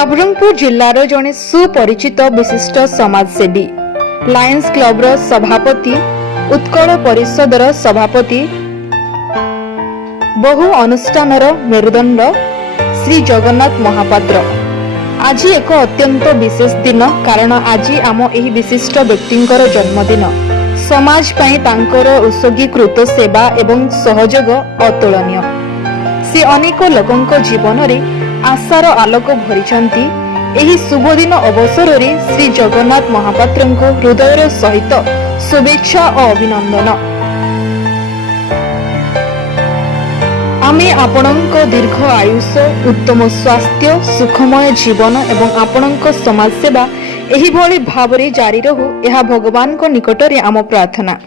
नवरंगपुर जिल्लार जड़े सुपरिचित विशिष्ट समाजसेवी लायंस क्लबर सभापति उत्कल परिषदर सभापति बहु अनुष्ठानर मेरुदंड श्री जगन्नाथ महापात्र आज एक अत्यंत विशेष दिन कारण आज आम एही विशिष्ट व्यक्तिंकर जन्मदिन समाज पाई तांकर उत्सर्गीकृत सेवा एवं सहयोग अतुलनीय। से अनेक लोकंक जीवन रे आशार आलोक भरिछंती। एही शुभ दिन अवसर रे श्री जगन्नाथ महापात्रंको हृदयर सहित शुभेच्छा और अभिनंदन। आमे आपणक दीर्घ आयुष उत्तम स्वास्थ्य सुखमय जीवन एवं आपणक समाज सेवा एही भली भावरे जारी रहू यह भगवान को निकटरे आम प्रार्थना।